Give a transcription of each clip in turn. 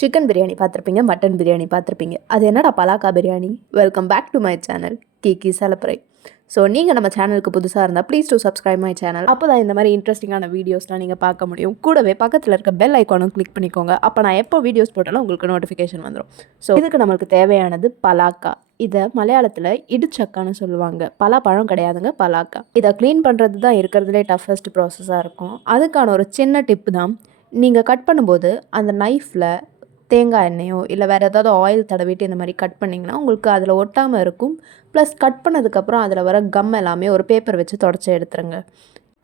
Chicken biryani பார்த்துருப்பீங்க, mutton biryani பார்த்துருப்பீங்க. அது என்னடா பலாக்கா biryani? Welcome back to my channel கீகி செலப்ரை. ஸோ நீங்கள் நம்ம சேனலுக்கு புதுசாக இருந்தால் please do subscribe my channel. அப்போ தான் இந்த மாதிரி இன்ட்ரெஸ்டிங்கான வீடியோஸ்லாம் நீங்கள் பார்க்க முடியும். கூடவே பக்கத்தில் இருக்க பெல் ஐக்கானும் கிளிக் பண்ணிக்கோங்க. அப்போ நான் எப்போ வீடியோஸ் போட்டாலும் உங்களுக்கு நோட்டிஃபிகேஷன் வந்துடும். ஸோ இதுக்கு நம்மளுக்கு தேவையானது பலாக்கா. இதை மலையாளத்தில் இடிச்சக்கான்னு சொல்லுவாங்க. பலாப்பழம் கிடையாதுங்க, பலாக்கா. இதை க்ளீன் பண்ணுறது தான் இருக்கிறதுலே டஃபஸ்ட் ப்ராசஸாக இருக்கும். அதுக்கான ஒரு சின்ன டிப்பு தான், நீங்கள் கட் பண்ணும்போது அந்த நைஃப்பில் தேங்காய் எண்ணெயோ இல்லை வேறு ஏதாவது ஆயில் தடவிட்டு இந்த மாதிரி கட் பண்ணிங்கன்னா உங்களுக்கு அதில் ஒட்டாமல் இருக்கும். ப்ளஸ் கட் பண்ணதுக்கப்புறம் அதில் வர கம் எல்லாமே ஒரு பேப்பர் வச்சு தொடச்சி எடுத்துருங்க.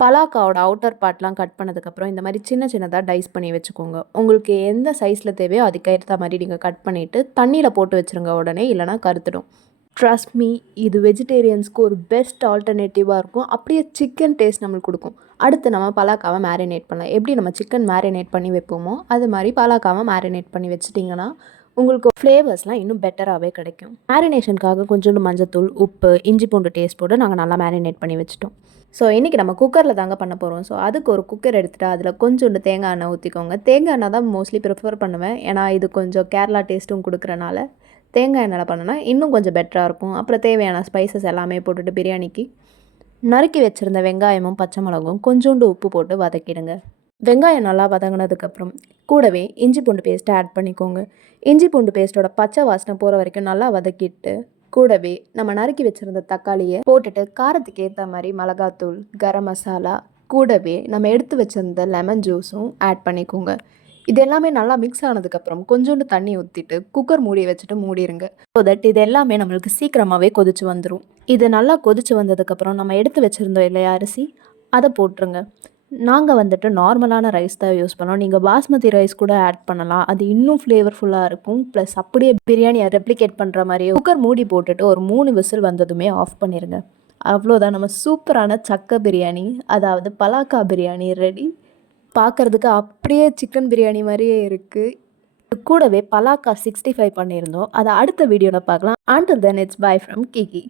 பலாக்காவோட அவுட்டர் பார்ட்லாம் கட் பண்ணதுக்கப்புறம் இந்த மாதிரி சின்ன சின்னதாக டைஸ் பண்ணி வச்சுக்கோங்க. உங்களுக்கு எந்த சைஸில் தேவையோ அதுக்கேற்ற மாதிரி நீங்கள் கட் பண்ணிவிட்டு தண்ணியில் போட்டு வச்சுருங்க உடனே, இல்லைனா கருத்துடும். ட்ரஸ்ட் மீ, இது வெஜிடேரியன்ஸ்க்கு ஒரு பெஸ்ட் ஆல்டர்னேட்டிவாக இருக்கும். அப்படியே சிக்கன் டேஸ்ட் நம்மளுக்கு கொடுக்கும். அடுத்து நம்ம பலாக்காவை மேரினேட் பண்ணலாம். எப்படி நம்ம சிக்கன் மேரினேட் பண்ணி வைப்போமோ அது மாதிரி பலாக்காவை மேரினேட் பண்ணி வச்சிட்டிங்கன்னா உங்களுக்கு ஃப்ளேவர்ஸ்லாம் இன்னும் பெட்டராகவே கிடைக்கும். மேரினேஷனுக்காக கொஞ்சோண்டு மஞ்சத்தூள், உப்பு, இஞ்சி பூண்டு டேஸ்ட் போட்டு நாங்கள் நல்லா மேரினேட் பண்ணி வச்சுட்டோம். ஸோ இன்றைக்கி நம்ம குக்கரில் தாங்க பண்ண போகிறோம். ஸோ அதுக்கு ஒரு குக்கர் எடுத்துகிட்டு அதில் கொஞ்சோண்டு தேங்காய் எண்ணெய் ஊற்றிக்கோங்க. தேங்காய் எண்ணெய் தான் மோஸ்ட்லி ப்ரிஃபர் பண்ணுவேன், ஏன்னா இது கொஞ்சம் கேரளா டேஸ்ட்டும் கொடுக்குறனால தேங்காய் எண்ணெயில் பண்ணினா இன்னும் கொஞ்சம் பெட்டராக இருக்கும். அப்புறம் தேவையான ஸ்பைசஸ் எல்லாமே போட்டுட்டு பிரியாணிக்கு நறுக்கி வச்சுருந்த வெங்காயமும் பச்சை மிளகும் கொஞ்சோண்டு உப்பு போட்டு வதக்கிடுங்க. வெங்காயம் நல்லா வதங்கினதுக்கப்புறம் கூடவே இஞ்சி பூண்டு பேஸ்ட்டை ஆட் பண்ணிக்கோங்க. இஞ்சி பூண்டு பேஸ்ட்டோட பச்சை வாசனை போகிற வரைக்கும் நல்லா வதக்கிட்டு கூடவே நம்ம நறுக்கி வச்சுருந்த தக்காளியை போட்டுட்டு காரத்துக்கு ஏற்ற மாதிரி மிளகாத்தூள், கரம் மசாலா, கூடவே நம்ம எடுத்து வச்சுருந்த லெமன் ஜூஸும் ஆட் பண்ணிக்கோங்க. இது எல்லாமே நல்லா மிக்ஸ் ஆனதுக்கப்புறம் கொஞ்சோண்டு தண்ணி ஊற்றிட்டு குக்கர் மூடி வச்சுட்டு மூடிடுங்க. ஸோ தட் இது எல்லாமே நம்மளுக்கு சீக்கிரமாகவே கொதிச்சு வந்துடும். இது நல்லா கொதிச்சு வந்ததுக்கப்புறம் நம்ம எடுத்து வச்சுருந்தோம் இல்லையா அரிசி, அதை போட்டுருங்க. நாங்கள் வந்துட்டு நார்மலான ரைஸ் தான் யூஸ் பண்ணோம். நீங்கள் பாஸ்மதி ரைஸ் கூட ஆட் பண்ணலாம், அது இன்னும் ஃப்ளேவர்ஃபுல்லாக இருக்கும். ப்ளஸ் அப்படியே பிரியாணியை ரெப்ளிகேட் பண்ணுற மாதிரியே குக்கர் மூடி போட்டுட்டு ஒரு 3 விசில் வந்ததுமே ஆஃப் பண்ணிடுங்க. அவ்வளோதான், நம்ம சூப்பரான சக்க பிரியாணி, அதாவது பலாக்கா பிரியாணி ரெடி. பார்க்குறதுக்கு அப்படியே சிக்கன் பிரியாணி மாதிரியே இருக்குது. கூடவே பலாக்கா 65 பண்ணியிருந்தோம். அதை அடுத்த வீடியோவில் பார்க்கலாம். Until then, it's bye from Kiki.